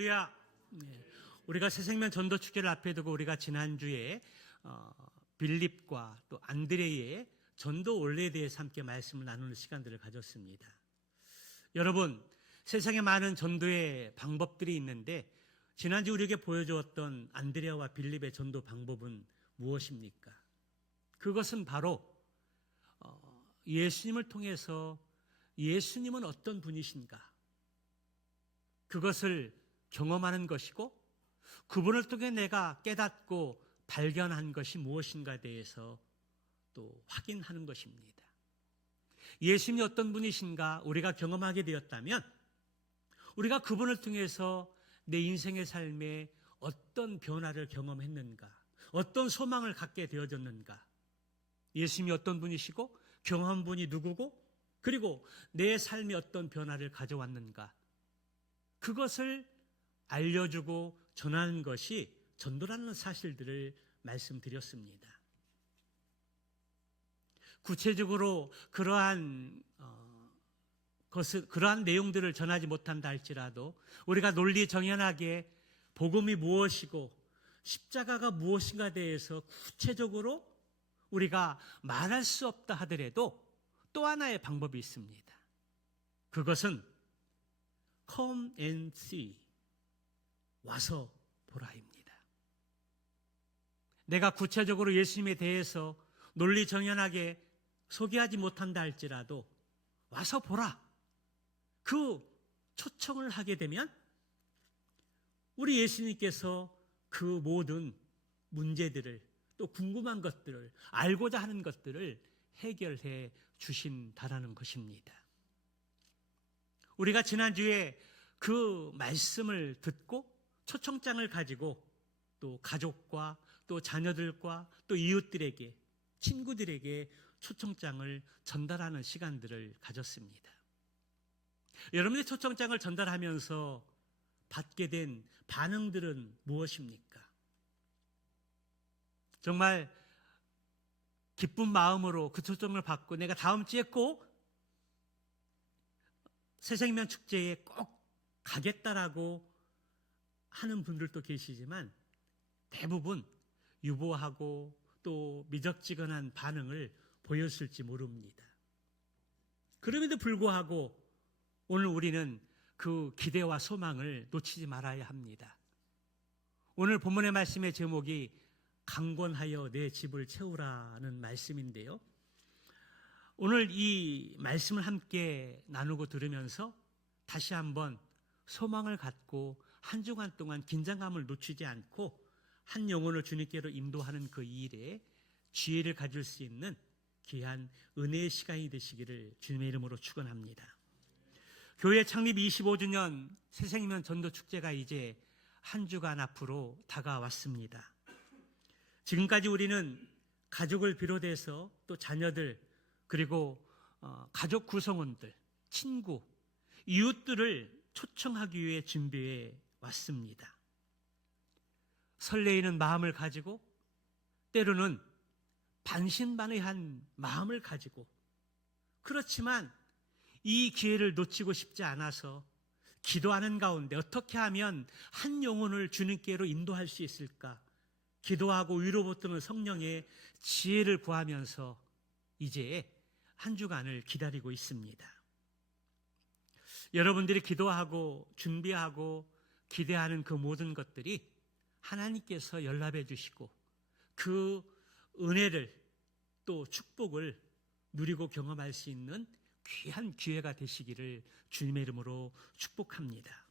할렐루야. 네. 우리가 새생명 전도 축제를 앞에 두고 우리가 지난주에 빌립과 또 안드레의 전도 원리에 대해서 함께 말씀을 나누는 시간들을 가졌습니다. 여러분, 세상에 많은 전도의 방법들이 있는데 지난주 우리에게 보여주었던 안드레와 빌립의 전도 방법은 무엇입니까? 그것은 바로 예수님을 통해서 예수님은 어떤 분이신가? 그것을 경험하는 것이고 그분을 통해 내가 깨닫고 발견한 것이 무엇인가에 대해서 또 확인하는 것입니다. 예수님이 어떤 분이신가 우리가 경험하게 되었다면 우리가 그분을 통해서 내 인생의 삶에 어떤 변화를 경험했는가, 어떤 소망을 갖게 되어졌는가, 예수님이 어떤 분이시고 경험한 분이 누구고 그리고 내 삶에 어떤 변화를 가져왔는가, 그것을 알려주고 전하는 것이 전도라는 사실들을 말씀드렸습니다. 구체적으로 그러한 내용들을 전하지 못한다 할지라도 우리가 논리정연하게 복음이 무엇이고 십자가가 무엇인가에 대해서 구체적으로 우리가 말할 수 없다 하더라도 또 하나의 방법이 있습니다. 그것은 Come and see. 와서 보라입니다. 내가 구체적으로 예수님에 대해서 논리정연하게 소개하지 못한다 할지라도 와서 보라. 그 초청을 하게 되면 우리 예수님께서 그 모든 문제들을 또 궁금한 것들을 알고자 하는 것들을 해결해 주신다라는 것입니다. 우리가 지난주에 그 말씀을 듣고 초청장을 가지고 또 가족과 또 자녀들과 또 이웃들에게 친구들에게 초청장을 전달하는 시간들을 가졌습니다. 여러분의 초청장을 전달하면서 받게 된 반응들은 무엇입니까? 정말 기쁜 마음으로 그 초청을 받고 내가 다음 주에 꼭 새생명 축제에 꼭 가겠다라고 하는 분들도 계시지만 대부분 유보하고 또 미적지근한 반응을 보였을지 모릅니다. 그럼에도 불구하고 오늘 우리는 그 기대와 소망을 놓치지 말아야 합니다. 오늘 본문의 말씀의 제목이 강권하여 내 집을 채우라는 말씀인데요. 오늘 이 말씀을 함께 나누고 들으면서 다시 한번 소망을 갖고 한 주간 동안 긴장감을 놓치지 않고 한 영혼을 주님께로 인도하는 그 일에 지혜를 가질 수 있는 귀한 은혜의 시간이 되시기를 주님의 이름으로 축원합니다. 교회 창립 25주년 새생명 전도축제가 이제 한 주간 앞으로 다가왔습니다. 지금까지 우리는 가족을 비롯해서 또 자녀들 그리고 가족 구성원들, 친구, 이웃들을 초청하기 위해 준비해 왔습니다. 설레이는 마음을 가지고 때로는 반신반의한 마음을 가지고 그렇지만 이 기회를 놓치고 싶지 않아서 기도하는 가운데 어떻게 하면 한 영혼을 주님께로 인도할 수 있을까 기도하고 위로받는 성령의 지혜를 구하면서 이제 한 주간을 기다리고 있습니다. 여러분들이 기도하고 준비하고 기대하는 그 모든 것들이 하나님께서 연락해 주시고 그 은혜를 또 축복을 누리고 경험할 수 있는 귀한 기회가 되시기를 주님의 이름으로 축복합니다.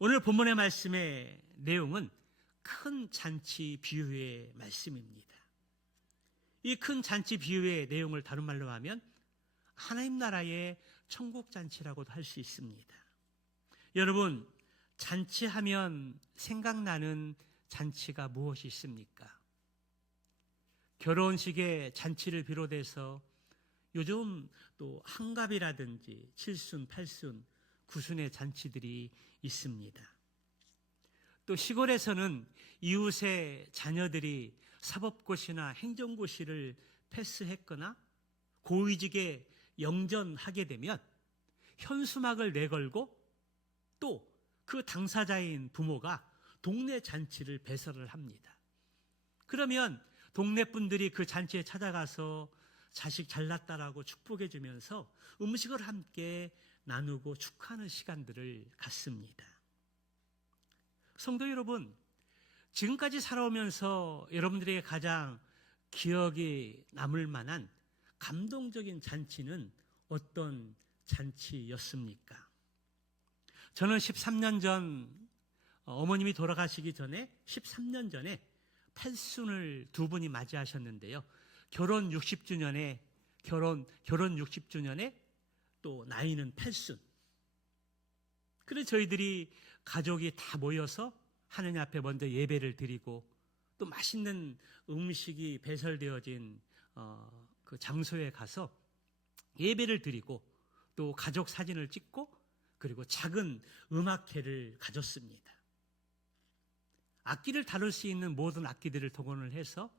오늘 본문의 말씀의 내용은 큰 잔치 비유의 말씀입니다. 이 큰 잔치 비유의 내용을 다른 말로 하면 하나님 나라의 천국 잔치라고도 할 수 있습니다. 여러분, 잔치하면 생각나는 잔치가 무엇이 있습니까? 결혼식의 잔치를 비롯해서 요즘 또 한갑이라든지 칠순, 팔순, 구순의 잔치들이 있습니다. 또 시골에서는 이웃의 자녀들이 사법고시나 행정고시를 패스했거나 고위직에 영전하게 되면 현수막을 내걸고 또 그 당사자인 부모가 동네 잔치를 배설을 합니다. 그러면 동네 분들이 그 잔치에 찾아가서 자식 잘났다라고 축복해 주면서 음식을 함께 나누고 축하하는 시간들을 갖습니다. 성도 여러분, 지금까지 살아오면서 여러분들에게 가장 기억에 남을 만한 감동적인 잔치는 어떤 잔치였습니까? 저는 13년 전, 어머님이 돌아가시기 전에 13년 전에 팔순을 두 분이 맞이하셨는데요. 결혼 60주년에 또 나이는 팔순. 그래서 저희들이 가족이 다 모여서 하느님 앞에 먼저 예배를 드리고 또 맛있는 음식이 배설되어진 그 장소에 가서 예배를 드리고 또 가족 사진을 찍고 그리고 작은 음악회를 가졌습니다. 악기를 다룰 수 있는 모든 악기들을 동원을 해서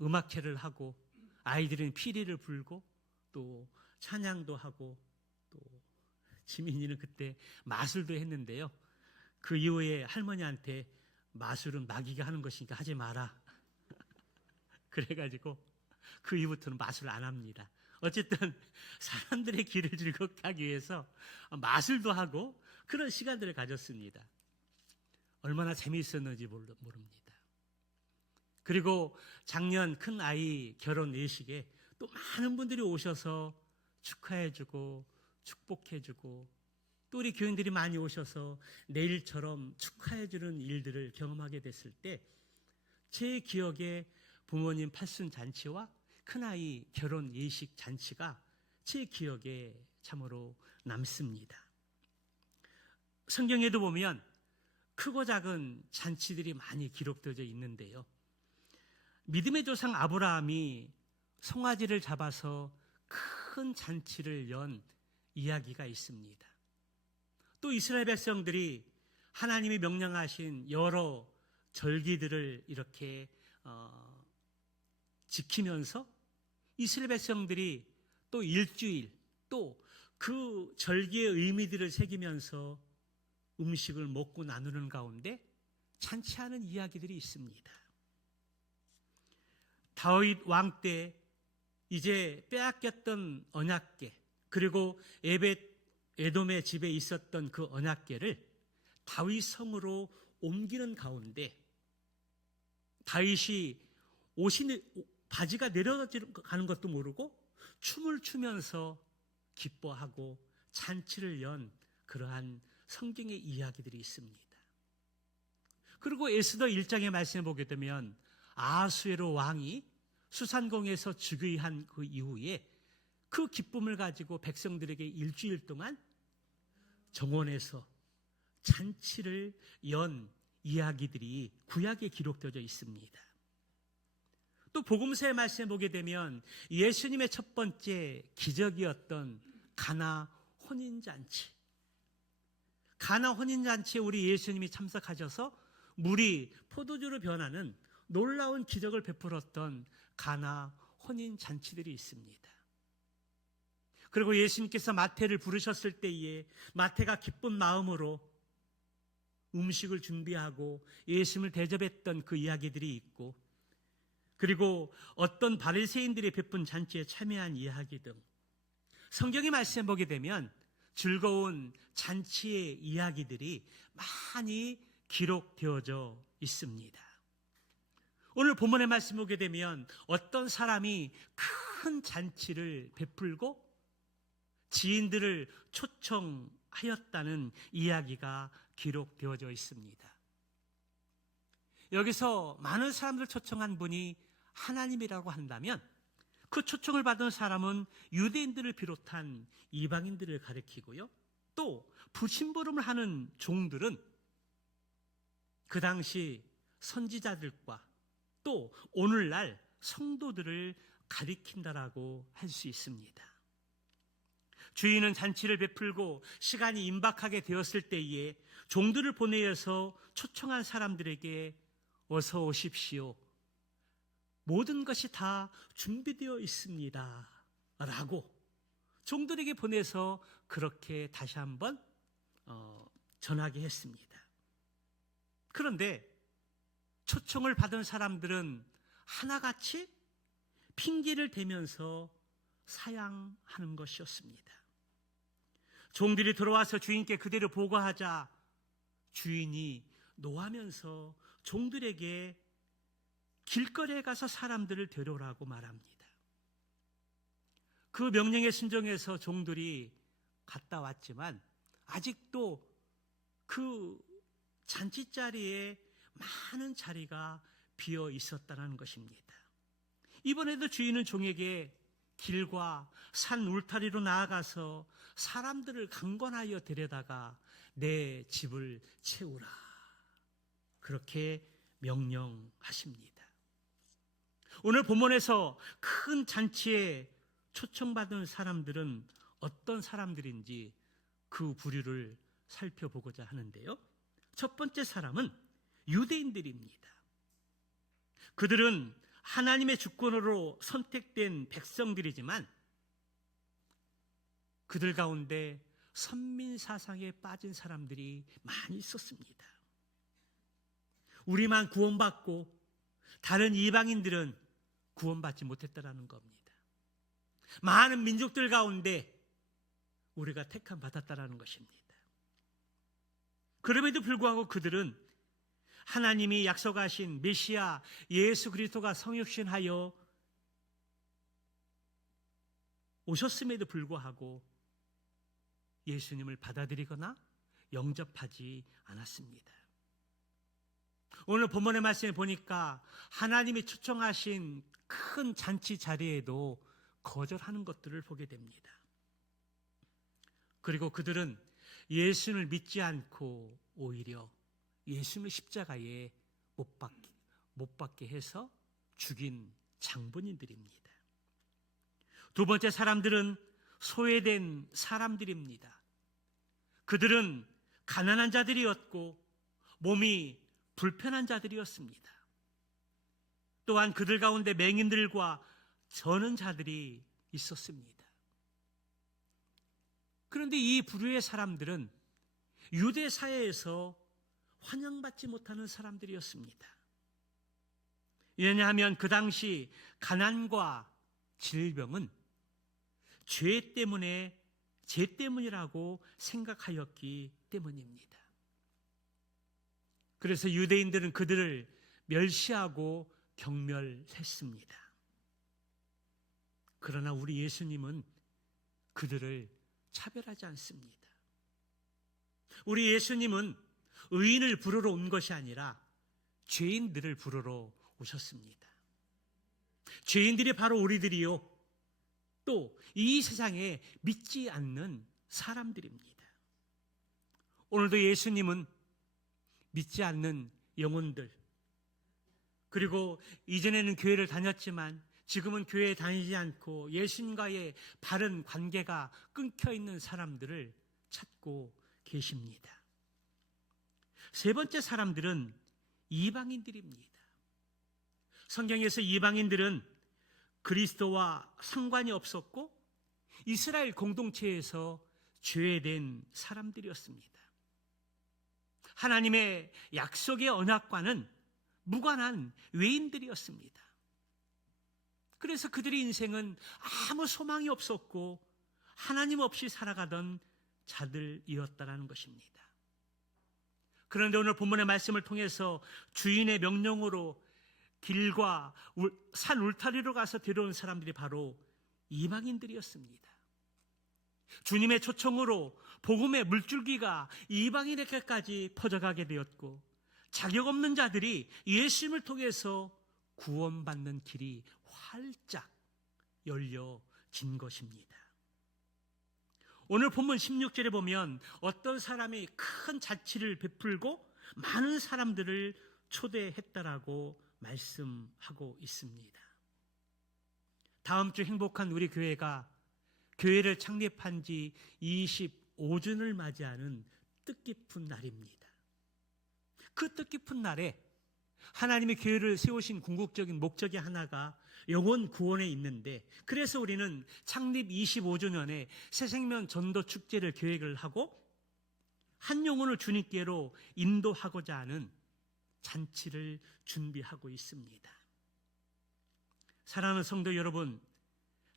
음악회를 하고 아이들은 피리를 불고 또 찬양도 하고 또 지민이는 그때 마술도 했는데요. 그 이후에 할머니한테 마술은 마귀가 하는 것이니까 하지 마라. 그래가지고 그 이후부터는 마술 안 합니다. 어쨌든 사람들의 귀를 즐겁게 하기 위해서 마술도 하고 그런 시간들을 가졌습니다. 얼마나 재미있었는지 모릅니다. 그리고 작년 큰 아이 결혼 예식에 또 많은 분들이 오셔서 축하해주고 축복해주고 또 우리 교인들이 많이 오셔서 내일처럼 축하해주는 일들을 경험하게 됐을 때 제 기억에 부모님 팔순 잔치와 큰아이 결혼 예식 잔치가 제 기억에 참으로 남습니다. 성경에도 보면 크고 작은 잔치들이 많이 기록되어져 있는데요. 믿음의 조상 아브라함이 송아지를 잡아서 큰 잔치를 연 이야기가 있습니다. 또 이스라엘 백성들이 하나님이 명령하신 여러 절기들을 이렇게 지키면서 이스라엘 백성들이 또 일주일 또 그 절기의 의미들을 새기면서 음식을 먹고 나누는 가운데 잔치하는 이야기들이 있습니다. 다윗 왕 때 이제 빼앗겼던 언약궤 그리고 에돔의 집에 있었던 그 언약궤를 다윗 성으로 옮기는 가운데 다윗이 바지가 내려가는 것도 모르고 춤을 추면서 기뻐하고 잔치를 연 그러한 성경의 이야기들이 있습니다. 그리고 에스더 1장의 말씀을 보게 되면 아하수에로 왕이 수산공에서 즉위한 그 이후에 그 기쁨을 가지고 백성들에게 일주일 동안 정원에서 잔치를 연 이야기들이 구약에 기록되어 있습니다. 또 복음서의 말씀을 보게 되면 예수님의 첫 번째 기적이었던 가나 혼인잔치. 가나 혼인잔치에 우리 예수님이 참석하셔서 물이 포도주로 변하는 놀라운 기적을 베풀었던 가나 혼인잔치들이 있습니다. 그리고 예수님께서 마태를 부르셨을 때에 마태가 기쁜 마음으로 음식을 준비하고 예수님을 대접했던 그 이야기들이 있고 그리고 어떤 바리새인들이 베푼 잔치에 참여한 이야기 등 성경의 말씀을 보게 되면 즐거운 잔치의 이야기들이 많이 기록되어져 있습니다. 오늘 본문의 말씀 보게 되면 어떤 사람이 큰 잔치를 베풀고 지인들을 초청하였다는 이야기가 기록되어져 있습니다. 여기서 많은 사람들을 초청한 분이 하나님이라고 한다면 그 초청을 받은 사람은 유대인들을 비롯한 이방인들을 가리키고요. 또 부심부름을 하는 종들은 그 당시 선지자들과 또 오늘날 성도들을 가리킨다라고 할 수 있습니다. 주인은 잔치를 베풀고 시간이 임박하게 되었을 때에 종들을 보내어서 초청한 사람들에게 어서 오십시오. 모든 것이 다 준비되어 있습니다. 라고 종들에게 보내서 그렇게 다시 한번 전하게 했습니다. 그런데 초청을 받은 사람들은 하나같이 핑계를 대면서 사양하는 것이었습니다. 종들이 들어와서 주인께 그대로 보고하자 주인이 노하면서 종들에게 길거리에 가서 사람들을 데려오라고 말합니다. 그 명령에 순종해서 종들이 갔다 왔지만 아직도 그 잔치자리에 많은 자리가 비어 있었다는 것입니다. 이번에도 주인은 종에게 길과 산 울타리로 나아가서 사람들을 강권하여 데려다가 내 집을 채우라, 그렇게 명령하십니다. 오늘 본문에서 큰 잔치에 초청받은 사람들은 어떤 사람들인지 그 부류를 살펴보고자 하는데요. 첫 번째 사람은 유대인들입니다. 그들은 하나님의 주권으로 선택된 백성들이지만 그들 가운데 선민사상에 빠진 사람들이 많이 있었습니다. 우리만 구원받고 다른 이방인들은 구원받지 못했다라는 겁니다. 많은 민족들 가운데 우리가 택함 받았다라는 것입니다. 그럼에도 불구하고 그들은 하나님이 약속하신 메시아 예수 그리스도가 성육신하여 오셨음에도 불구하고 예수님을 받아들이거나 영접하지 않았습니다. 오늘 본문의 말씀에 보니까 하나님이 초청하신 큰 잔치 자리에도 거절하는 것들을 보게 됩니다. 그리고 그들은 예수를 믿지 않고 오히려 예수님을 십자가에 못 박게 해서 죽인 장본인들입니다. 두 번째 사람들은 소외된 사람들입니다. 그들은 가난한 자들이었고 몸이 불편한 자들이었습니다. 또한 그들 가운데 맹인들과 저는 자들이 있었습니다. 그런데 이 부류의 사람들은 유대 사회에서 환영받지 못하는 사람들이었습니다. 왜냐하면 그 당시 가난과 질병은 죄 때문이라고 생각하였기 때문입니다. 그래서 유대인들은 그들을 멸시하고 경멸했습니다. 그러나 우리 예수님은 그들을 차별하지 않습니다. 우리 예수님은 의인을 부르러 온 것이 아니라 죄인들을 부르러 오셨습니다. 죄인들이 바로 우리들이요, 또 이 세상에 믿지 않는 사람들입니다. 오늘도 예수님은 믿지 않는 영혼들, 그리고 이전에는 교회를 다녔지만 지금은 교회에 다니지 않고 예수님과의 바른 관계가 끊겨 있는 사람들을 찾고 계십니다. 세 번째 사람들은 이방인들입니다. 성경에서 이방인들은 그리스도와 상관이 없었고 이스라엘 공동체에서 죄된 사람들이었습니다. 하나님의 약속의 언약과는 무관한 외인들이었습니다. 그래서 그들의 인생은 아무 소망이 없었고 하나님 없이 살아가던 자들이었다는 것입니다. 그런데 오늘 본문의 말씀을 통해서 주인의 명령으로 길과 산 울타리로 가서 데려온 사람들이 바로 이방인들이었습니다. 주님의 초청으로 복음의 물줄기가 이방인에게까지 퍼져가게 되었고 자격 없는 자들이 예수님을 통해서 구원받는 길이 활짝 열려진 것입니다. 오늘 본문 16절에 보면 어떤 사람이 큰 잔치를 베풀고 많은 사람들을 초대했다라고 말씀하고 있습니다. 다음 주 행복한 우리 교회가 교회를 창립한 지 25주년을 맞이하는 뜻깊은 날입니다. 그 뜻깊은 날에 하나님의 교회를 세우신 궁극적인 목적이 하나가 영혼 구원에 있는데, 그래서 우리는 창립 25주년에 새생명 전도 축제를 계획을 하고 한 영혼을 주님께로 인도하고자 하는 잔치를 준비하고 있습니다. 사랑하는 성도 여러분,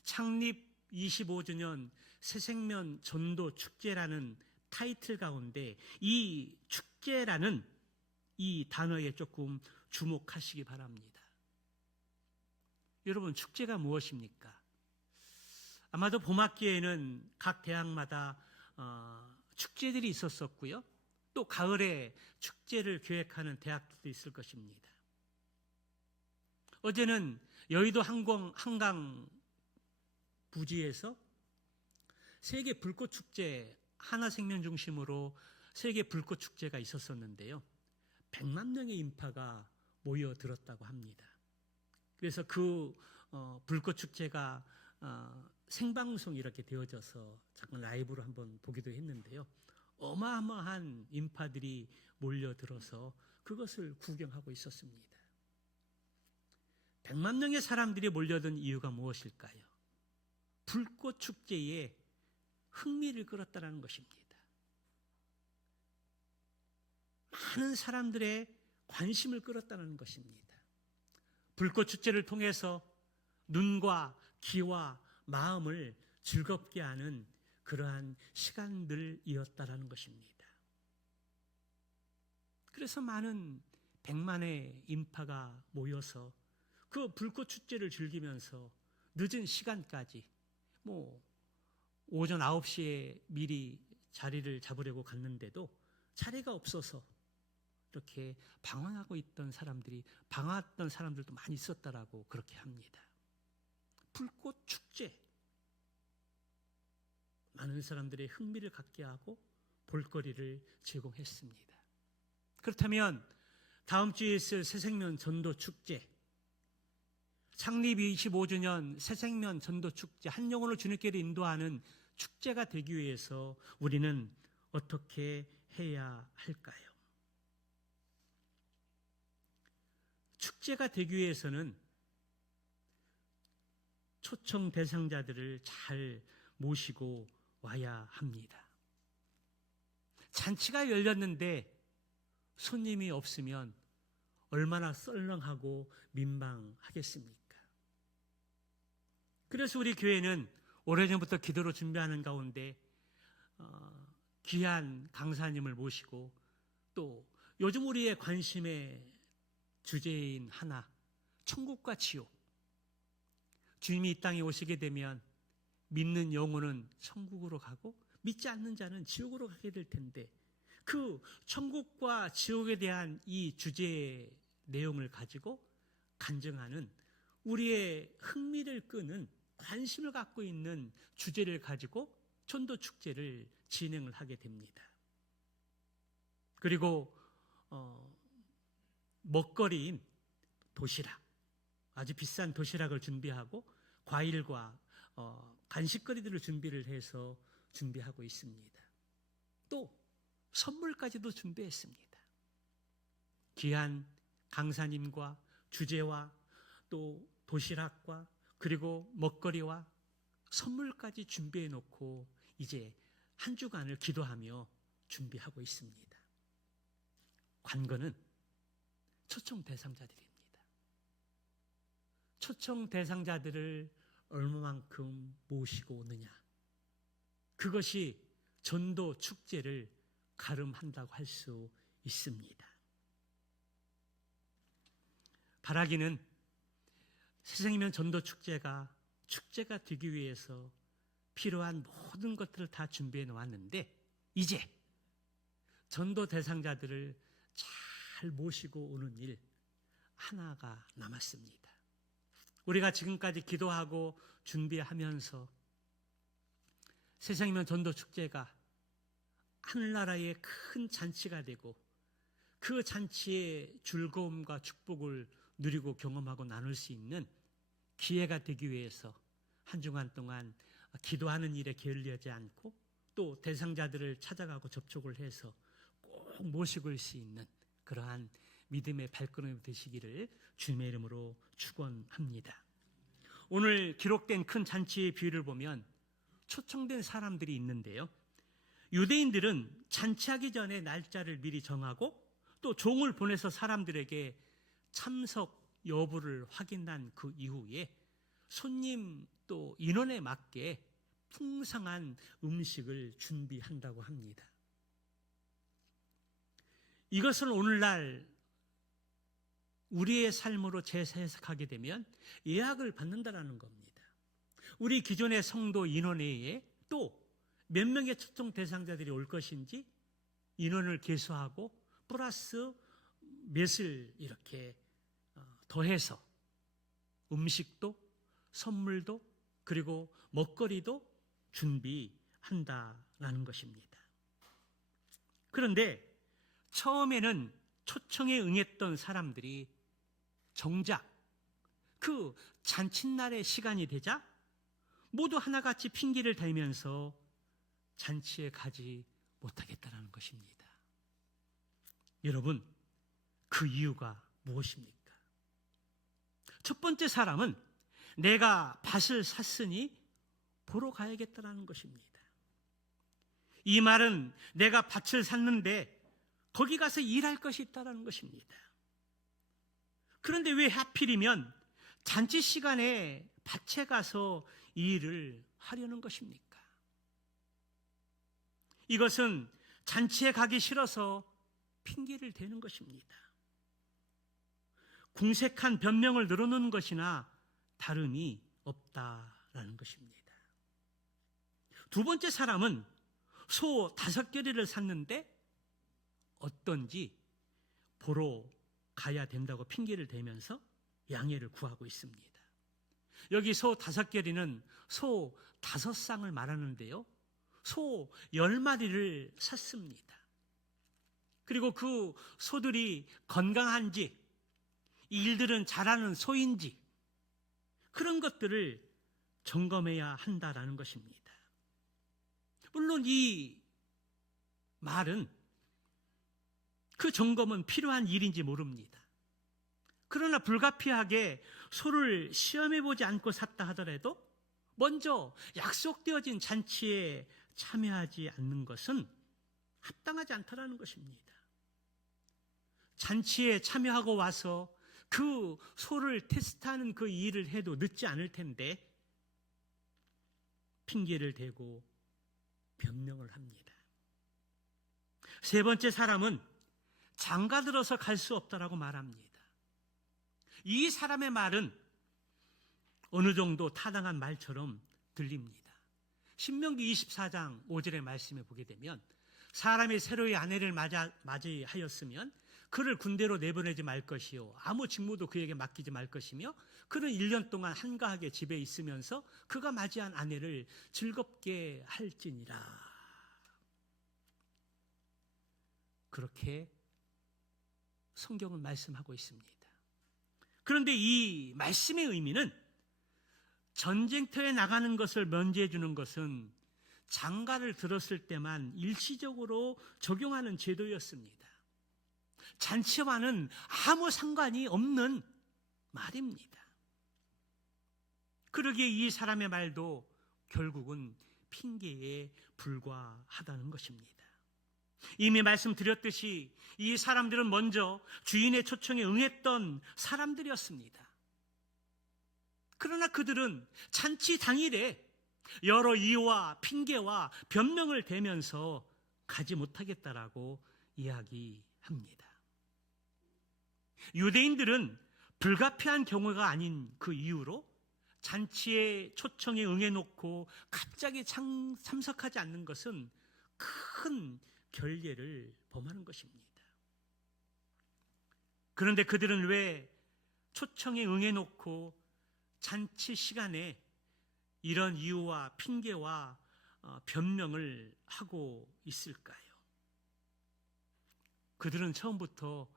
창립 25주년 새생명 전도 축제라는 타이틀 가운데 이 축제라는 이 단어에 조금 주목하시기 바랍니다. 여러분, 축제가 무엇입니까? 아마도 봄학기에는 각 대학마다 축제들이 있었었고요. 또 가을에 축제를 계획하는 대학들도 있을 것입니다. 어제는 여의도 한강 부지에서 세계 불꽃 축제 하나생명 중심으로 세계 불꽃 축제가 있었었는데요. 100만 명의 인파가 모여들었다고 합니다. 그래서 그 불꽃 축제가 생방송 이렇게 되어져서 잠깐 라이브로 한번 보기도 했는데요. 어마어마한 인파들이 몰려들어서 그것을 구경하고 있었습니다. 100만 명의 사람들이 몰려든 이유가 무엇일까요? 불꽃 축제에 흥미를 끌었다는 것입니다. 많은 사람들의 관심을 끌었다는 것입니다. 불꽃 축제를 통해서 눈과 귀와 마음을 즐겁게 하는 그러한 시간들이었다라는 것입니다. 그래서 많은 100만의 인파가 모여서 그 불꽃 축제를 즐기면서 늦은 시간까지 오전 9시에 미리 자리를 잡으려고 갔는데도 자리가 없어서 이렇게 방황하고 있던 방황했던 사람들도 많이 있었다라고 그렇게 합니다. 불꽃 축제, 많은 사람들의 흥미를 갖게 하고 볼거리를 제공했습니다. 그렇다면 다음 주에 있을 새생명 전도 축제, 창립 25주년 새생명 전도 축제, 한 영혼을 주님께로 인도하는 축제가 되기 위해서 우리는 어떻게 해야 할까요? 축제가 되기 위해서는 초청 대상자들을 잘 모시고 와야 합니다. 잔치가 열렸는데 손님이 없으면 얼마나 썰렁하고 민망하겠습니까? 그래서 우리 교회는 오래전부터 기도로 준비하는 가운데 귀한 강사님을 모시고 또 요즘 우리의 관심의 주제인 하나, 천국과 지옥. 주님이 이 땅에 오시게 되면 믿는 영혼은 천국으로 가고 믿지 않는 자는 지옥으로 가게 될 텐데 그 천국과 지옥에 대한 이 주제의 내용을 가지고 간증하는 우리의 흥미를 끄는 관심을 갖고 있는 주제를 가지고 전도 축제를 진행을 하게 됩니다. 그리고 먹거리인 도시락, 아주 비싼 도시락을 준비하고 과일과 간식거리들을 준비를 해서 준비하고 있습니다. 또 선물까지도 준비했습니다. 귀한 강사님과 주제와 또 도시락과 그리고 먹거리와 선물까지 준비해 놓고 이제 한 주간을 기도하며 준비하고 있습니다. 관건은 초청 대상자들입니다. 초청 대상자들을 얼마만큼 모시고 오느냐, 그것이 전도 축제를 가름한다고 할 수 있습니다. 바라기는 새생명 전도 축제가 되기 위해서 필요한 모든 것들을 다 준비해 놓았는데 이제 전도 대상자들을 잘 모시고 오는 일 하나가 남았습니다. 우리가 지금까지 기도하고 준비하면서 새생명 전도 축제가 하늘나라의 큰 잔치가 되고 그 잔치의 즐거움과 축복을 누리고 경험하고 나눌 수 있는 기회가 되기 위해서 한 주간 동안 기도하는 일에 게을리하지 않고 또 대상자들을 찾아가고 접촉을 해서 꼭 모시고 올 수 있는 그러한 믿음의 발걸음이 되시기를 주님의 이름으로 축원합니다. 오늘 기록된 큰 잔치의 비유를 보면 초청된 사람들이 있는데요. 유대인들은 잔치하기 전에 날짜를 미리 정하고 또 종을 보내서 사람들에게 참석 여부를 확인한 그 이후에 손님 또 인원에 맞게 풍성한 음식을 준비한다고 합니다. 이것을 오늘날 우리의 삶으로 재해석하게 되면 예약을 받는다는 겁니다. 우리 기존의 성도 인원에 또 몇 명의 초청 대상자들이 올 것인지 인원을 계수하고 플러스 몇을 이렇게 더해서 음식도 선물도 그리고 먹거리도 준비한다라는 것입니다. 그런데 처음에는 초청에 응했던 사람들이 정작 그 잔칫날의 시간이 되자 모두 하나같이 핑계를 대면서 잔치에 가지 못하겠다는 것입니다. 여러분, 그 이유가 무엇입니까? 첫 번째 사람은 내가 밭을 샀으니 보러 가야겠다는 것입니다. 이 말은 내가 밭을 샀는데 거기 가서 일할 것이 있다는 것입니다. 그런데 왜 하필이면 잔치 시간에 밭에 가서 일을 하려는 것입니까? 이것은 잔치에 가기 싫어서 핑계를 대는 것입니다. 궁색한 변명을 늘어놓는 것이나 다름이 없다라는 것입니다. 두 번째 사람은 소 5겨레를 샀는데 어떤지 보러 가야 된다고 핑계를 대면서 양해를 구하고 있습니다. 여기 소 5겨레는 소 5쌍을 말하는데요. 소 10마리를 샀습니다. 그리고 그 소들이 건강한지, 일들은 잘하는 소인지 그런 것들을 점검해야 한다라는 것입니다. 물론 이 말은 그 점검은 필요한 일인지 모릅니다. 그러나 불가피하게 소를 시험해보지 않고 샀다 하더라도 먼저 약속되어진 잔치에 참여하지 않는 것은 합당하지 않다는 것입니다. 잔치에 참여하고 와서 그 소를 테스트하는 그 일을 해도 늦지 않을 텐데 핑계를 대고 변명을 합니다. 세 번째 사람은 장가 들어서 갈 수 없다라고 말합니다. 이 사람의 말은 어느 정도 타당한 말처럼 들립니다. 신명기 24장 5절의 말씀에 보게 되면 사람이 새로이 아내를 맞이하였으면 그를 군대로 내보내지 말 것이요 아무 직무도 그에게 맡기지 말 것이며 그는 1년 동안 한가하게 집에 있으면서 그가 맞이한 아내를 즐겁게 할지니라. 그렇게 성경은 말씀하고 있습니다. 그런데 이 말씀의 의미는 전쟁터에 나가는 것을 면제해 주는 것은 장가를 들었을 때만 일시적으로 적용하는 제도였습니다. 잔치와는 아무 상관이 없는 말입니다. 그러기에 이 사람의 말도 결국은 핑계에 불과하다는 것입니다. 이미 말씀드렸듯이 이 사람들은 먼저 주인의 초청에 응했던 사람들이었습니다. 그러나 그들은 잔치 당일에 여러 이유와 핑계와 변명을 대면서 가지 못하겠다라고 이야기합니다. 유대인들은 불가피한 경우가 아닌 그 이유로 잔치의 초청에 응해놓고 갑자기 참석하지 않는 것은 큰 결례를 범하는 것입니다. 그런데 그들은 왜 초청에 응해놓고 잔치 시간에 이런 이유와 핑계와 변명을 하고 있을까요? 그들은 처음부터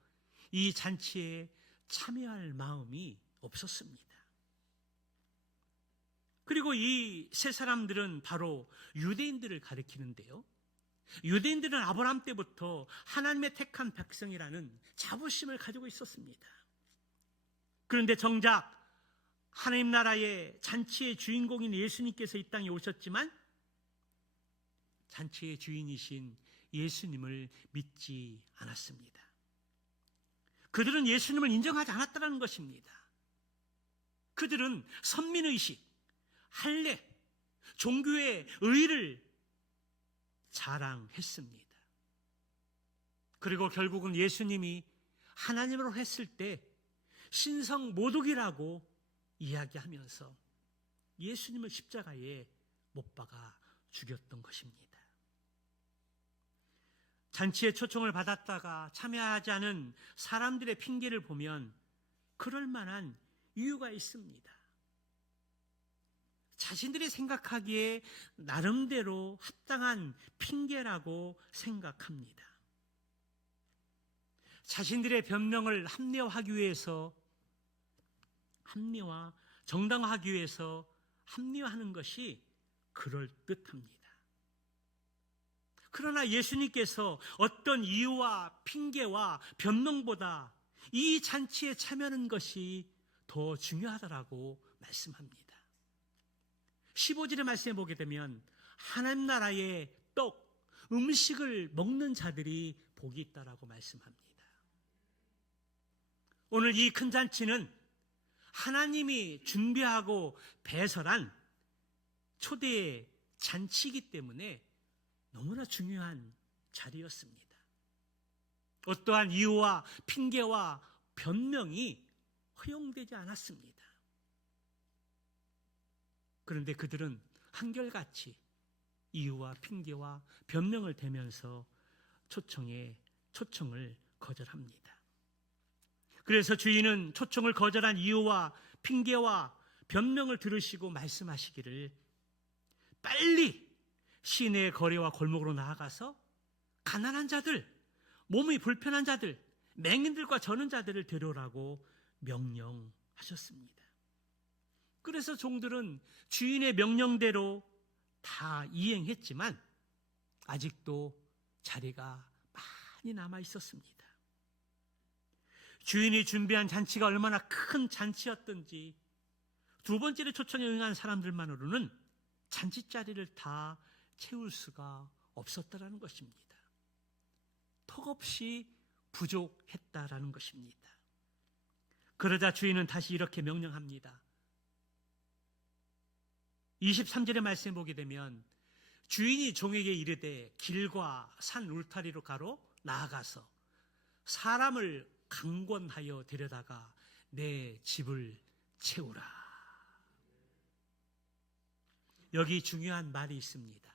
이 잔치에 참여할 마음이 없었습니다. 그리고 이 세 사람들은 바로 유대인들을 가리키는데요. 유대인들은 아브라함 때부터 하나님의 택한 백성이라는 자부심을 가지고 있었습니다. 그런데 정작 하나님 나라의 잔치의 주인공인 예수님께서 이 땅에 오셨지만 잔치의 주인이신 예수님을 믿지 않았습니다. 그들은 예수님을 인정하지 않았다는 것입니다. 그들은 선민의식, 할례, 종교의 의를 자랑했습니다. 그리고 결국은 예수님이 하나님으로 했을 때 신성 모독이라고 이야기하면서 예수님을 십자가에 못 박아 죽였던 것입니다. 잔치에 초청을 받았다가 참여하지 않은 사람들의 핑계를 보면 그럴 만한 이유가 있습니다. 자신들이 생각하기에 나름대로 합당한 핑계라고 생각합니다. 자신들의 변명을 정당화하기 위해서 합리화하는 것이 그럴듯합니다. 그러나 예수님께서 어떤 이유와 핑계와 변명보다 이 잔치에 참여하는 것이 더 중요하다라고 말씀합니다. 15절의 말씀에 보게 되면 하나님 나라의 떡, 음식을 먹는 자들이 복이 있다라고 말씀합니다. 오늘 이 큰 잔치는 하나님이 준비하고 배설한 초대의 잔치이기 때문에 너무나 중요한 자리였습니다. 어떠한 이유와 핑계와 변명이 허용되지 않았습니다. 그런데 그들은 한결같이 이유와 핑계와 변명을 대면서 초청을 거절합니다. 그래서 주인은 초청을 거절한 이유와 핑계와 변명을 들으시고 말씀하시기를 빨리 시내의 거리와 골목으로 나아가서 가난한 자들, 몸이 불편한 자들, 맹인들과 저는 자들을 데려오라고 명령하셨습니다. 그래서 종들은 주인의 명령대로 다 이행했지만 아직도 자리가 많이 남아 있었습니다. 주인이 준비한 잔치가 얼마나 큰 잔치였던지 두 번째로 초청에 응한 사람들만으로는 잔치 자리를 다 채울 수가 없었다라는 것입니다. 턱없이 부족했다라는 것입니다. 그러자 주인은 다시 이렇게 명령합니다. 23절의 말씀에 보게 되면 주인이 종에게 이르되 길과 산 울타리로 나아가서 사람을 강권하여 데려다가 내 집을 채우라. 여기 중요한 말이 있습니다.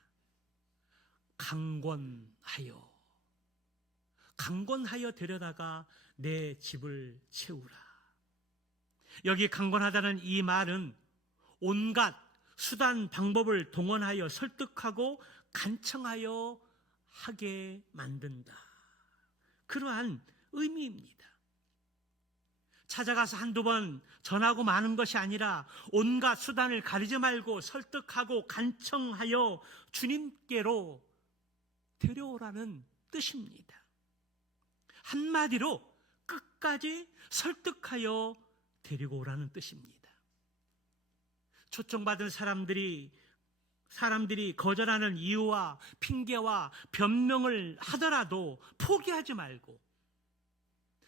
강권하여 데려다가 내 집을 채우라. 여기 강권하다는 이 말은 온갖 수단 방법을 동원하여 설득하고 간청하여 하게 만든다. 그러한 의미입니다. 찾아가서 한두 번 전하고 마는 것이 아니라 온갖 수단을 가리지 말고 설득하고 간청하여 주님께로 데려오라는 뜻입니다. 한마디로 끝까지 설득하여 데리고 오라는 뜻입니다. 초청받은 사람들이 거절하는 이유와 핑계와 변명을 하더라도 포기하지 말고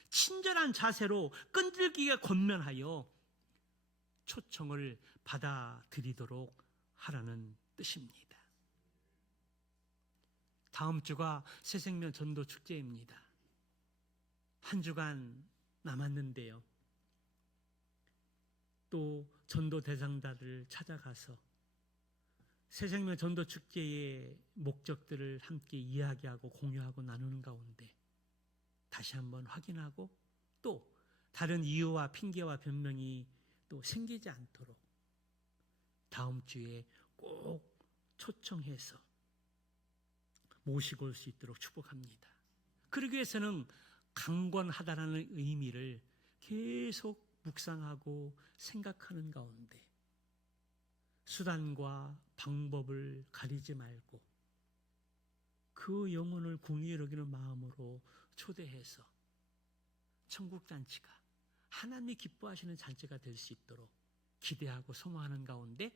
친절한 자세로 끈질기게 권면하여 초청을 받아들이도록 하라는 뜻입니다. 다음 주가 새생명 전도 축제입니다. 한 주간 남았는데요. 또 전도 대상자들을 찾아가서 새생명 전도 축제의 목적들을 함께 이야기하고 공유하고 나누는 가운데 다시 한번 확인하고 또 다른 이유와 핑계와 변명이 또 생기지 않도록 다음 주에 꼭 초청해서 모시고 올 수 있도록 축복합니다. 그러기 위해서는 강권하다라는 의미를 계속 묵상하고 생각하는 가운데 수단과 방법을 가리지 말고 그 영혼을 궁히 여기는 마음으로 초대해서 천국 잔치가 하나님이 기뻐하시는 잔치가 될 수 있도록 기대하고 소망하는 가운데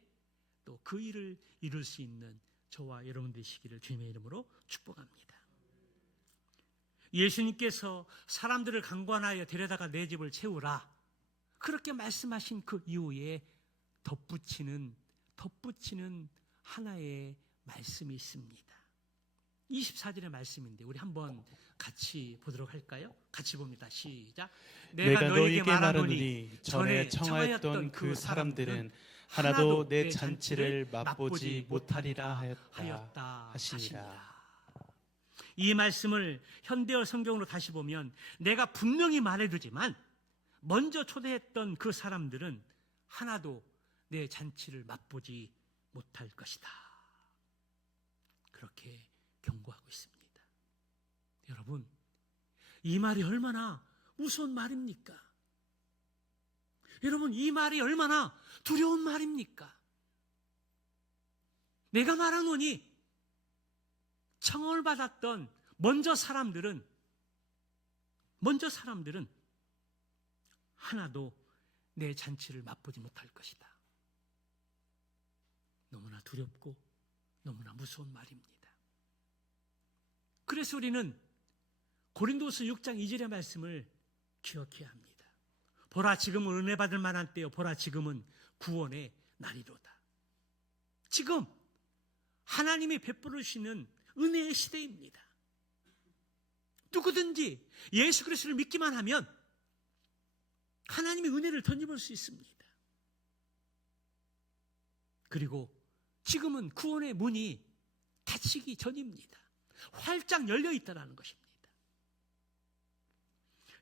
또 그 일을 이룰 수 있는 저와 여러분 되시기를 주님의 이름으로 축복합니다. 예수님께서 사람들을 강권하여 데려다가 내 집을 채우라, 그렇게 말씀하신 그 이후에 덧붙이는 하나의 말씀이 있습니다. 24절의 말씀인데 우리 한번 같이 보도록 할까요? 같이 봅니다. 시작. 내가 너에게 말하노니 전에 청하였던 그 사람들은 하나도 내 잔치를 맛보지 못하리라 하였다 하시니라. 이 말씀을 현대어 성경으로 다시 보면 내가 분명히 말해두지만 먼저 초대했던 그 사람들은 하나도 내 잔치를 맛보지 못할 것이다, 그렇게 경고하고 있습니다. 여러분, 이 말이 얼마나 무서운 말입니까? 여러분, 이 말이 얼마나 두려운 말입니까? 내가 말하노니 청을 받았던 먼저 사람들은 하나도 내 잔치를 맛보지 못할 것이다. 너무나 두렵고 너무나 무서운 말입니다. 그래서 우리는 고린도서 6장 2절의 말씀을 기억해야 합니다. 보라, 지금은 은혜 받을 만한 때요, 보라, 지금은 구원의 날이로다. 지금 하나님이 베풀어 주시는 은혜의 시대입니다. 누구든지 예수 그리스도를 믿기만 하면 하나님의 은혜를 덧입을 수 있습니다. 그리고 지금은 구원의 문이 닫히기 전입니다. 활짝 열려 있다는 것입니다.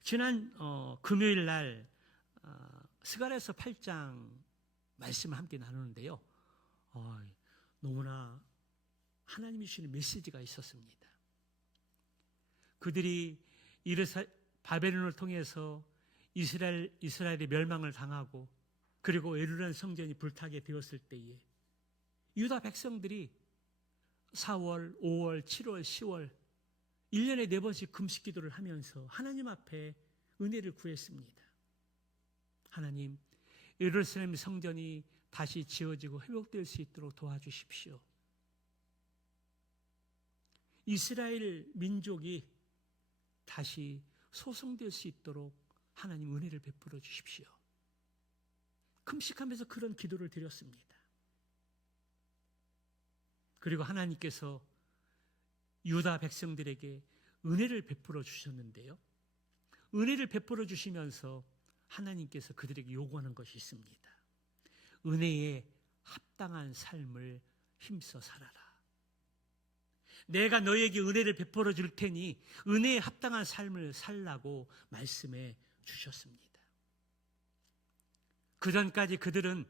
지난 금요일 날 스가랴서 8장 말씀을 함께 나누는데요, 너무나 하나님이 주시는 메시지가 있었습니다. 그들이 바벨론을 통해서 이스라엘의 멸망을 당하고 그리고 예루살렘 성전이 불타게 되었을 때에 유다 백성들이 4월, 5월, 7월, 10월 1년에 4번씩 금식 기도를 하면서 하나님 앞에 은혜를 구했습니다. 하나님, 예루살렘 성전이 다시 지어지고 회복될 수 있도록 도와주십시오. 이스라엘 민족이 다시 소성될 수 있도록 하나님 은혜를 베풀어 주십시오. 금식하면서 그런 기도를 드렸습니다. 그리고 하나님께서 유다 백성들에게 은혜를 베풀어 주셨는데요, 은혜를 베풀어 주시면서 하나님께서 그들에게 요구하는 것이 있습니다. 은혜에 합당한 삶을 힘써 살아라. 내가 너에게 은혜를 베풀어 줄 테니 은혜에 합당한 삶을 살라고 말씀해 주셨습니다. 그전까지 그들은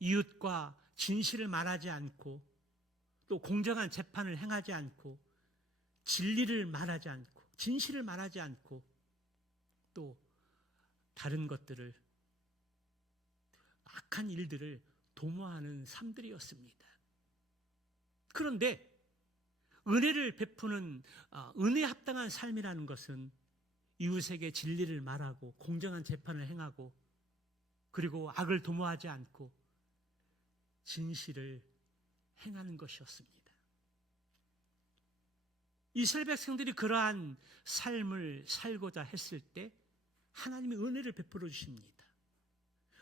이웃과 진실을 말하지 않고 또 공정한 재판을 행하지 않고 진리를 말하지 않고 진실을 말하지 않고 또 다른 것들을, 악한 일들을 도모하는 삶들이었습니다. 그런데 은혜를 베푸는 은혜에 합당한 삶이라는 것은 이웃에게 진리를 말하고 공정한 재판을 행하고 그리고 악을 도모하지 않고 진실을 행하는 것이었습니다. 이스라엘 백성들이 그러한 삶을 살고자 했을 때 하나님이 은혜를 베풀어 주십니다.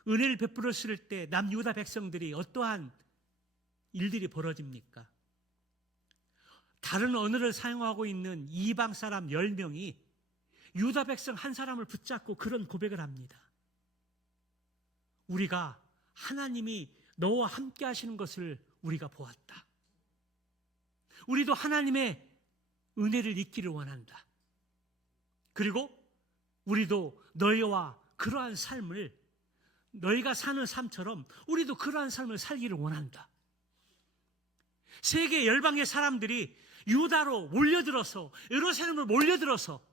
은혜를 베풀었을 때 남유다 백성들이 어떠한 일들이 벌어집니까? 다른 언어를 사용하고 있는 이방 사람 10명이 유다 백성 한 사람을 붙잡고 그런 고백을 합니다. 우리가 하나님이 너와 함께 하시는 것을 우리가 보았다. 우리도 하나님의 은혜를 잊기를 원한다. 그리고 우리도 너희와 그러한 삶을, 너희가 사는 삶처럼 우리도 그러한 삶을 살기를 원한다. 세계 열방의 사람들이 유다로 몰려들어서, 예루살렘으로 몰려들어서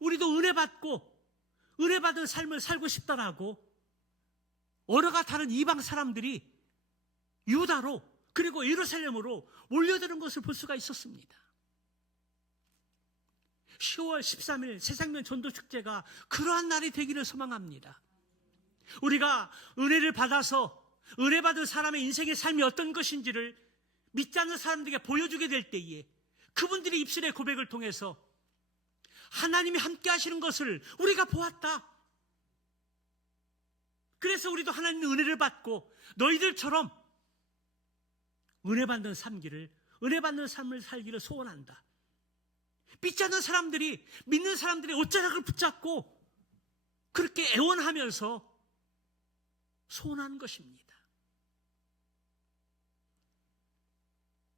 우리도 은혜 받고 은혜 받은 삶을 살고 싶다라고 언어가 다른 이방 사람들이 유다로 그리고 예루살렘으로 몰려드는 것을 볼 수가 있었습니다. 10월 13일 새생명 전도축제가 그러한 날이 되기를 소망합니다. 우리가 은혜를 받아서 은혜 받은 사람의 인생의 삶이 어떤 것인지를 믿지 않는 사람들에게 보여주게 될 때에 그분들이 입술의 고백을 통해서 하나님이 함께 하시는 것을 우리가 보았다. 그래서 우리도 하나님의 은혜를 받고 너희들처럼 은혜 받는 삶을 살기를 소원한다. 믿지 않는 사람들이 믿는 사람들의 옷자락을 붙잡고 그렇게 애원하면서 소원하는 것입니다.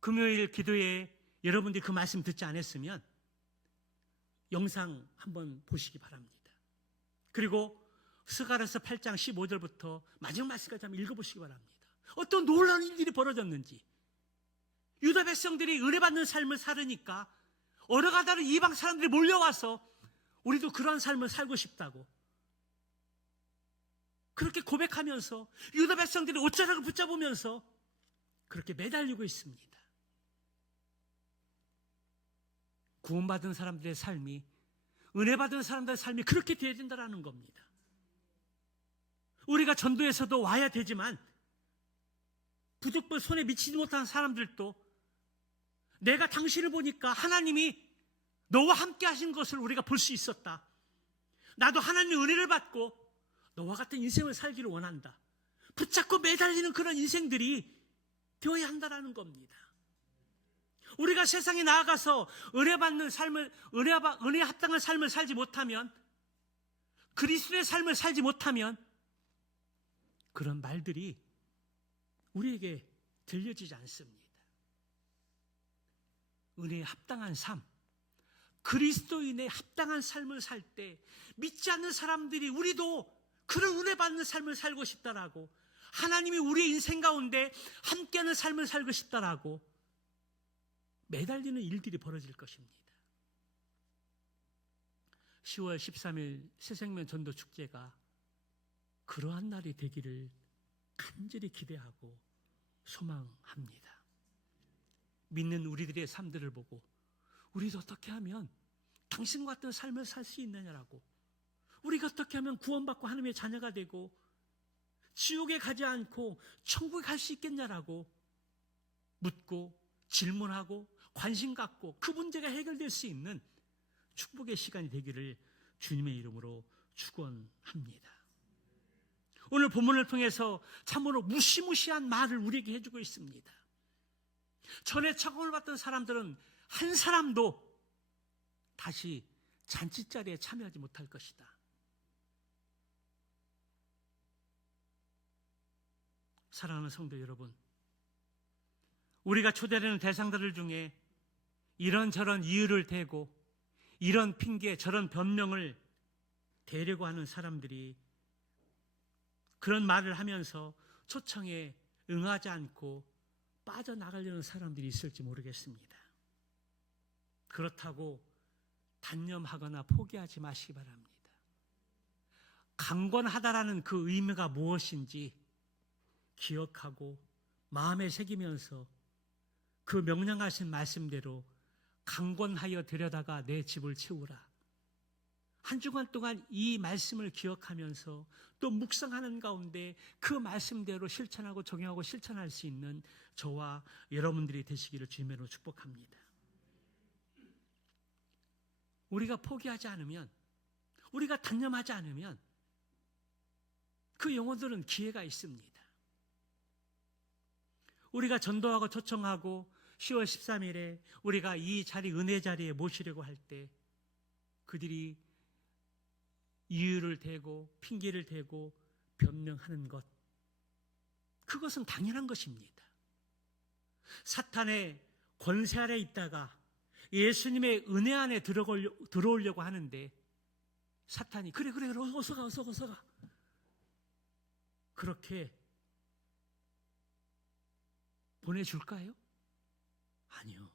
금요일 기도에 여러분들이 그 말씀 듣지 않았으면 영상 한번 보시기 바랍니다. 그리고 스가랴서 8장 15절부터 마지막 말씀까지 한번 읽어보시기 바랍니다. 어떤 놀라운 일들이 벌어졌는지, 유다 백성들이 은혜받는 삶을 살으니까 어느 가다른 이방 사람들이 몰려와서 우리도 그러한 삶을 살고 싶다고 그렇게 고백하면서 유다 백성들이 옷자락을 붙잡으면서 그렇게 매달리고 있습니다. 구원받은 사람들의 삶이, 은혜받은 사람들의 삶이 그렇게 되어야 된다는 겁니다. 우리가 전도에서도 와야 되지만 부족불 손에 미치지 못한 사람들도 내가 당신을 보니까 하나님이 너와 함께 하신 것을 우리가 볼 수 있었다. 나도 하나님의 은혜를 받고 너와 같은 인생을 살기를 원한다. 붙잡고 매달리는 그런 인생들이 되어야 한다는 겁니다. 우리가 세상에 나아가서 은혜받는 삶을, 은혜에 합당한 삶을 살지 못하면, 그리스도의 삶을 살지 못하면 그런 말들이 우리에게 들려지지 않습니다. 은혜에 합당한 삶, 그리스도인의 합당한 삶을 살 때 믿지 않는 사람들이 우리도 그런 은혜 받는 삶을 살고 싶다라고, 하나님이 우리의 인생 가운데 함께하는 삶을 살고 싶다라고 매달리는 일들이 벌어질 것입니다. 10월 13일 새생명 전도 축제가 그러한 날이 되기를 간절히 기대하고 소망합니다. 믿는 우리들의 삶들을 보고 우리도 어떻게 하면 당신과 같은 삶을 살 수 있느냐라고, 우리가 어떻게 하면 구원받고 하나님의 자녀가 되고 지옥에 가지 않고 천국에 갈 수 있겠냐라고 묻고 질문하고 관심 갖고 그 문제가 해결될 수 있는 축복의 시간이 되기를 주님의 이름으로 축원합니다. 오늘 본문을 통해서 참으로 무시무시한 말을 우리에게 해주고 있습니다. 전에 처음을 받던 사람들은 한 사람도 다시 잔치자리에 참여하지 못할 것이다. 사랑하는 성도 여러분, 우리가 초대되는 대상들 중에 이런저런 이유를 대고 이런 핑계 저런 변명을 대려고 하는 사람들이 그런 말을 하면서 초청에 응하지 않고 빠져나가려는 사람들이 있을지 모르겠습니다. 그렇다고 단념하거나 포기하지 마시기 바랍니다. 강권하다라는 그 의미가 무엇인지 기억하고 마음에 새기면서 그 명령하신 말씀대로 강권하여 들여다가 내 집을 채우라. 한 주간 동안 이 말씀을 기억하면서 또 묵상하는 가운데 그 말씀대로 실천하고 적용하고 실천할 수 있는 저와 여러분들이 되시기를 주님으로 축복합니다. 우리가 포기하지 않으면, 우리가 단념하지 않으면 그 영혼들은 기회가 있습니다. 우리가 전도하고 초청하고 10월 13일에 우리가 이 자리, 은혜 자리에 모시려고 할 때 그들이 이유를 대고 핑계를 대고 변명하는 것, 그것은 당연한 것입니다. 사탄의 권세 아래 있다가 예수님의 은혜 안에 들어오려고 하는데 사탄이 그래 어서 가 그렇게 보내줄까요? 아니요.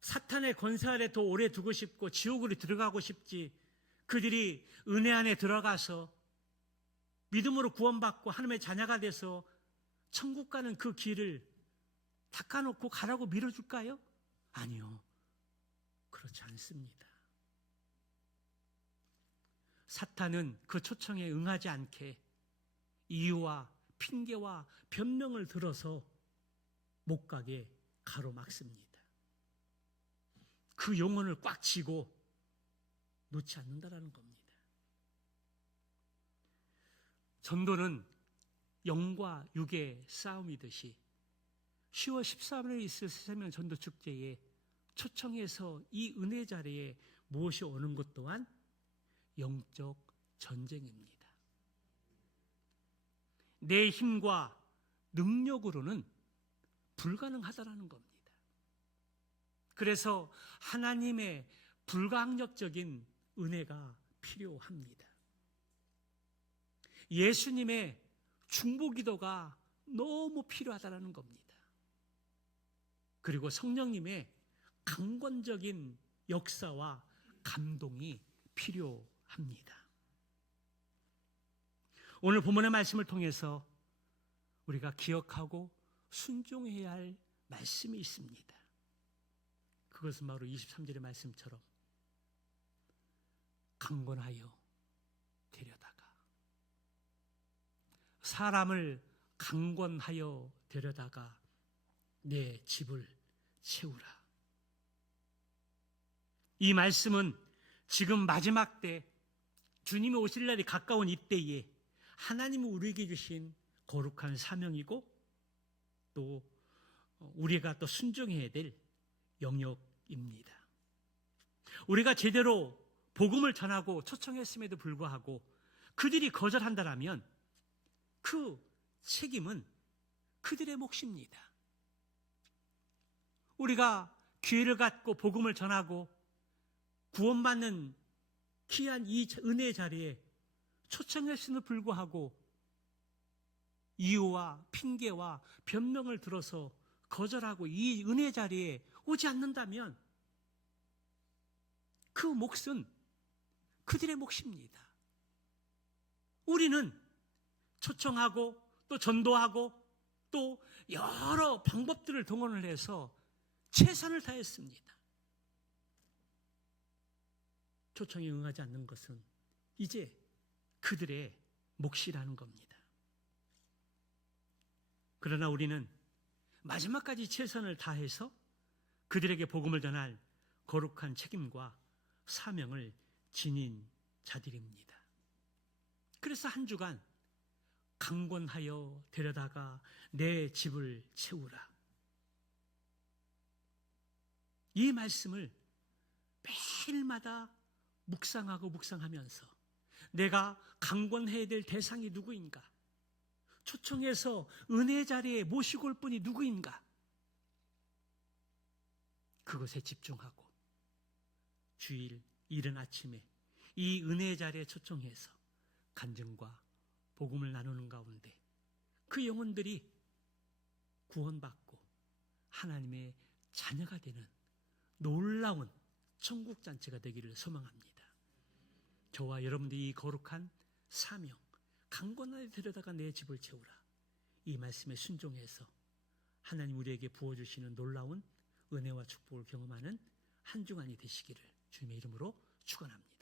사탄의 권세 아래 더 오래 두고 싶고 지옥으로 들어가고 싶지, 그들이 은혜 안에 들어가서 믿음으로 구원받고 하나님의 자녀가 돼서 천국 가는 그 길을 닦아놓고 가라고 밀어줄까요? 아니요. 그렇지 않습니다. 사탄은 그 초청에 응하지 않게 이유와 핑계와 변명을 들어서 못 가게 가로막습니다. 그 영혼을 꽉 쥐고 놓지 않는다라는 겁니다. 전도는 영과 육의 싸움이듯이 10월 13일에 있을 새생명 전도 축제에 초청해서 이 은혜 자리에 모셔오는 것 또한 영적 전쟁입니다. 내 힘과 능력으로는 불가능하다라는 겁니다. 그래서 하나님의 불가항력적인 은혜가 필요합니다. 예수님의 중보기도가 너무 필요하다는 겁니다. 그리고 성령님의 강권적인 역사와 감동이 필요합니다. 오늘 본문의 말씀을 통해서 우리가 기억하고 순종해야 할 말씀이 있습니다. 그것은 바로 23절의 말씀처럼 강권하여 데려다가, 사람을 강권하여 데려다가 내 집을 채우라. 이 말씀은 지금 마지막 때 주님이 오실 날이 가까운 이때에 하나님이 우리에게 주신 거룩한 사명이고 또 우리가 또 순종해야 될 영역입니다. 우리가 제대로 복음을 전하고 초청했음에도 불구하고 그들이 거절한다면 그 책임은 그들의 몫입니다. 우리가 기회를 갖고 복음을 전하고 구원받는 귀한 이 은혜의 자리에 초청했음에도 불구하고 이유와 핑계와 변명을 들어서 거절하고 이 은혜 자리에 오지 않는다면 그 몫은 그들의 몫입니다. 우리는 초청하고 또 전도하고 또 여러 방법들을 동원을 해서 최선을 다했습니다. 초청에 응하지 않는 것은 이제 그들의 몫이라는 겁니다. 그러나 우리는 마지막까지 최선을 다해서 그들에게 복음을 전할 거룩한 책임과 사명을 지닌 자들입니다. 그래서 한 주간 강권하여 데려다가 내 집을 채우라. 이 말씀을 매일마다 묵상하면서 내가 강권해야 될 대상이 누구인가? 초청해서 은혜 자리에 모시고 올 분이 누구인가? 그것에 집중하고 주일 이른 아침에 이 은혜 자리에 초청해서 간증과 복음을 나누는 가운데 그 영혼들이 구원받고 하나님의 자녀가 되는 놀라운 천국 잔치가 되기를 소망합니다. 저와 여러분들이 이 거룩한 사명, 강권하여 데려다가 내 집을 채우라. 이 말씀에 순종해서 하나님 우리에게 부어주시는 놀라운 은혜와 축복을 경험하는 한 주간이 되시기를 주님의 이름으로 축원합니다.